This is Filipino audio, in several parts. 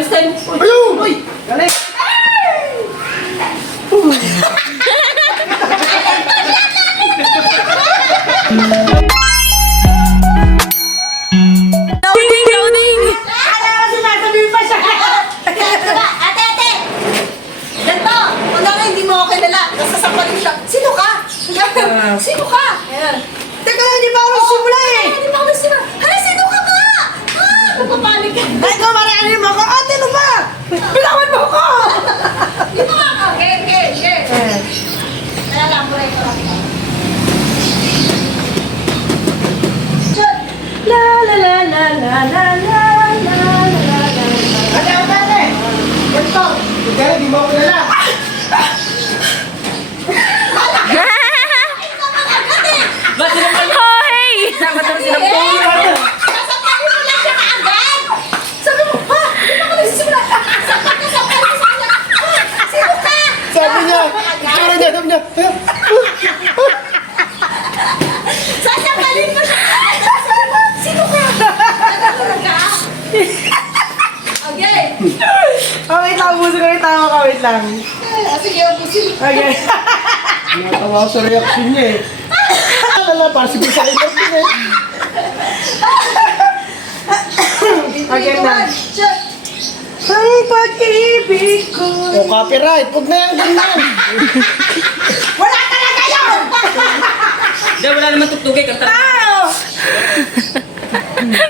Ayos tayo. Ayun! Uy! Galing! Loading! Loading! Ala, sinasabi pa siya. Ate, ate! Ganto! Kung na hindi mo ako kilala, nasasampalin siya. Sino ka? Sino ka? Ayan. Teka lang, hindi pa ako nagsimula eh. Hindi pa ako nagsimula. Hala, sino ka ka? Napapanik ka. Ay, ikaw marami mo ako. Ate, ano ba? Bilawan mo ako. Di ba nga ka? Okay. Kaya lang, mura ito lang. La la la la la la la la la la. Ate, ate, ate! Ganito! Kaya di mo ako kilala. Ba't sinampal mo? Hoy! Ba't naman sinampal mo? Nasampalin mo lang siya kaagad! Sabi mo, ha? Di ba ako nagsisimula? Sampalin mo sa kanya. Sino ka? Sabi niya, sabi niya, Sasampalin mo siya kaagad! Sabi mo, sino ka? Nagkakulang ka? Okay. Oh, wait lang. Ubusin ko yung tama ka. Wait lang. Sige, ubusin. Okay. natawa ako sa reaction niya eh. Alala, parang si Bisa Ilog din eh. Okay na. Shut. Ang pag-ibig ko. O, copyright. Huwag na yan, ganyan. Wala talaga yun! Di, wala naman tugtugay. Kanta.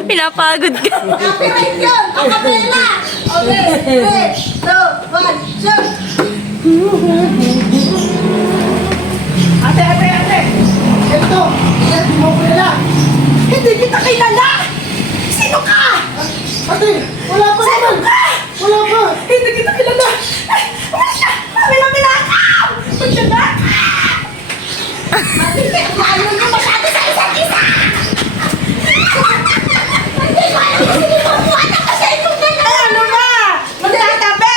Pinapagod ka. Copyright yun! Acapella! Okay, 3, 2, 1, shoot! Ate, ate, ate. Ganito, kaya di mo ako kilala. Hindi kita kilala. Sino ka? Ate, wala pa naman. Wala pa. Hindi kita kilala. Ay, umalis ka. May maminakaw. Magnanakaw. Ate, ayaw nyo masyado sa isa't isa! Hindi ko alam kung sino mabuhat ako sa inyong Ay, dalawa! ano ba? Magtatabi.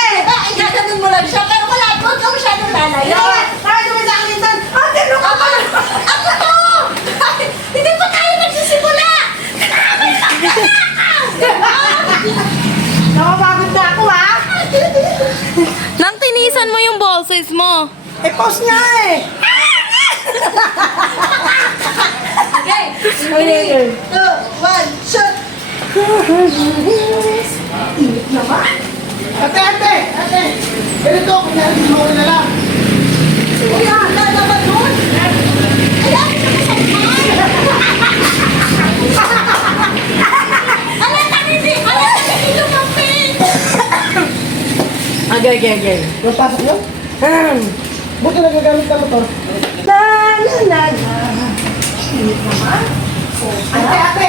Igaganon mo lang siya, pero wala po ka masyadong lalayo. Bakit naman sa akin tan? Ate, ano ka ba? Ako to! Hindi pa tayo nagsisimula! Nakapagod na ako, ha? Nang tinisan mo yung boses mo. Eh, pause nga eh. Okay, Okay. 3, 2, 1, shoot! Init naman! Ate, ate, ate. Ganito, kaya di mo ako kilala. Kuya, lalaban nun! Ayan, Okay. Napasok niyo? Buti nagagamit ka motor. La la la la. Init naman. Ate, ate.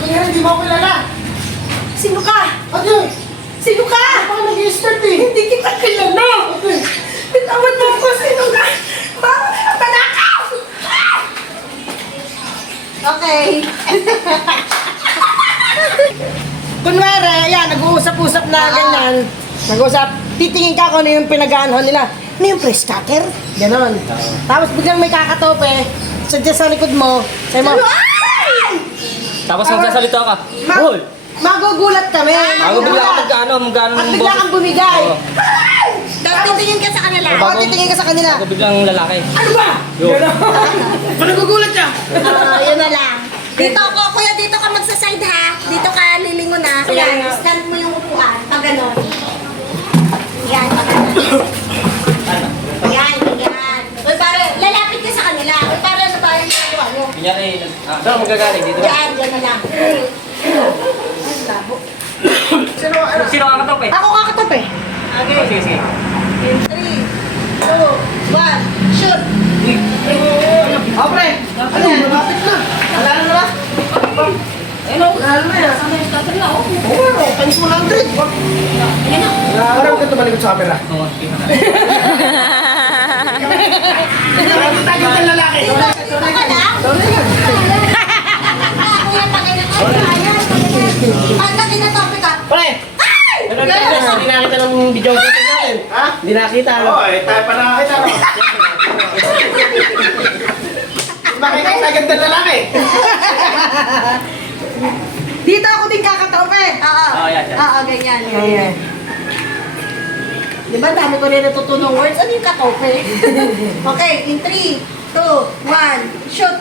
Kaya di mo ako kilala. Sino ka? Ate, Sino ka? baka nag-i-start eh. Hindi kita kilala! Ate, Bitawan mo ko, sino ka? Bakit ka panakaw? Okay. Kunwari, ayan, nag-uusap-usap na ganyan. Nag-uusap, titingin ka kung ano yung pinag-aanhon nila. Ano yung press cutter? Ganon. Tapos biglang may kakatope, sadya sa likod mo, sabi mo, Tapos magsasalita ka. Ma- Hoy! magugulat kami. Ako bigla ka magkano At bigla kang bumigay. Oo. Tapos titingin ka sa kanila. O, titingin ka sa kanila. Ako biglang lalaki. Ano ba? Yo. Nagugulat ka. Yun na lang. Dito ako, kuya, dito ka magsa-side ha. Dito ka lilingon ha. Yan, stand mo yung upuan. Pag ganon. Yan, pag ganon. Yan. Uy, pare, lalapit ka sa kanila. Uy, pare, ano ba yung ginagawa mo? Kunyari, saan magagaling dito? Yan, na lang. Labo. Sino ang katop eh? Ako kakatop eh. Oh, sige, sige. 3, 2, 1, shoot! O, pre. Ano yan? Malapit na. Wala na ba? Ayun o, wala na yan. oo, times 100. Parang ka tumalikod sa camera. Oo, sige na. Parang tayo ng lalaki. Dito ka na? Kuya, tagay na tayo. Ang tagay na topic ka. Pre. Ano tayo? Hindi nakita ng video ko natin. Ha? Hindi nakita. Oo, eh, tayo pa nakakita. Makikita agad ng lalaki. Dito ako din kakatope. Oo. Oo, yan, yan. Oo, ganyan. Ayan. Di ba, dami ko rin natutunong words. Ano yung katope? Okay, in 3, 2, 1, shoot!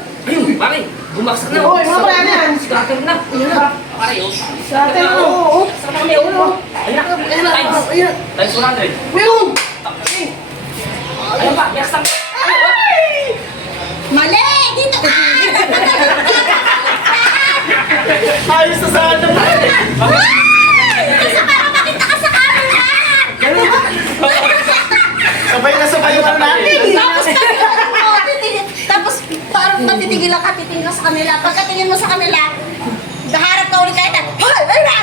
Pare, bumaksak na. Oy, mga pare, ano yan? Scatter na. Pare, oh. Scatter na, oo. Sa kami, ulo. Ayun na. Ayun. Times 100. Ayun. Ayun pa, yaksak. Mali! Dito ka! Ayos na sa atin. Isa para makita ka sa camera! Sabay na sabay yung ano natin. Tapos parang matitigilan ka, titingin ka sa kanila. Pagkatingin mo sa kanila, daharap ka ulit kahit na, hoy! Ay na!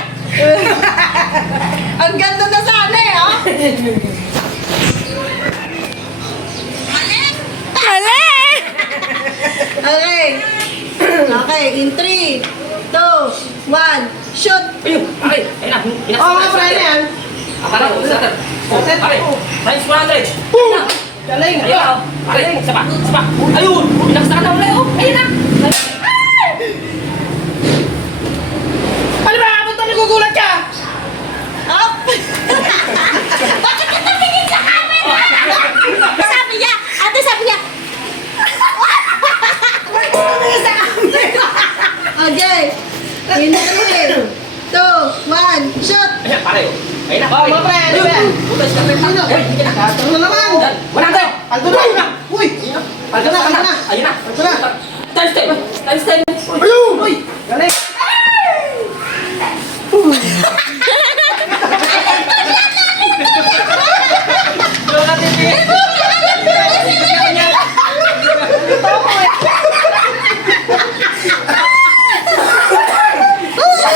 Ang ganda na sana eh, oh! Mali! Mali! Okay. Okay, in 3, 2, 1, shoot! Ayun, pare. Ayun na. Oo, mga pare, ano yan? Pare, oh, scatter. Pare, times 100. Boom! Galing. Ayun na, oh. Pare, isa pa. Isa pa. Ayun, binaksak na ulit, oh. Ayun na. Ano ba? Ba't na nagugulat ka? Up! Bakit ka tumingin sa camera? Sabi niya, ate sabi niya, Bakit tumingin sa camera? okay. In 3, 2, 1, shoot! Ayun, pare, oh. Ayun na. Oh, mga pre, ano ba yan? Puta, scatter na. Ayun, hindi na. Scatter na naman. 100. Paldo na. Uy! Paldo na, paldo na. Ayun na. Paldo na. Times 10. Times 10. Ayun! Uy! Galing.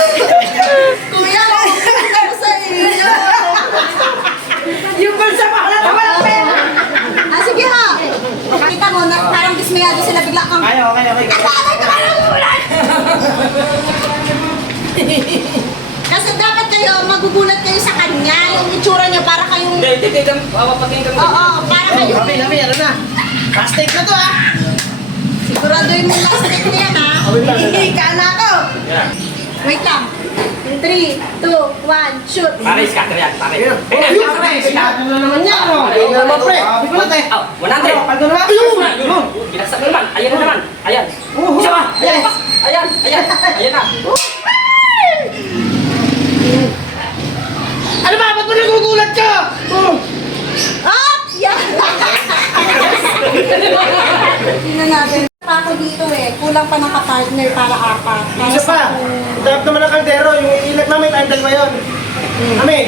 Kuya, nakikita ko sa iyo. Yung bulsa pa, wala pa walang pera. Ah, sige ha. Kita mo, parang dismayado sila bigla kang... Okay. Kasi dapat kayo, magugulat kayo sa kanya. Yung itsura niya para kayong... Hindi, patingin kami. Oo, para kayong... Labi, ano na? Plastic na to ah! Siguraduhin mo last step na yan ha. Hihika na ako. Yeah. Wait lang. In 3, 2, 1, shoot! Pare, scatter yan, pare. Ayun! Ayun, Pre! Scatter na naman yan! Oh! Ayun Ayun naman pre! Sabi ko na te! Oh, 100. Paldo na! Ayun! Ayun! Binaksak na naman. Ayan na naman. Ayan. Isa pa. Ayan pa. Ayan. Ayan na. Ano ba? Ba't mo nagugulat ka? Oh! Up! Yan! Tingnan natin. Pa ako dito eh. Kulang pa ng ka-partner para apat. Para Isa pa! sa- Dapat naman ang kaldero, yung ilag namin, time dalawa yun. Kami,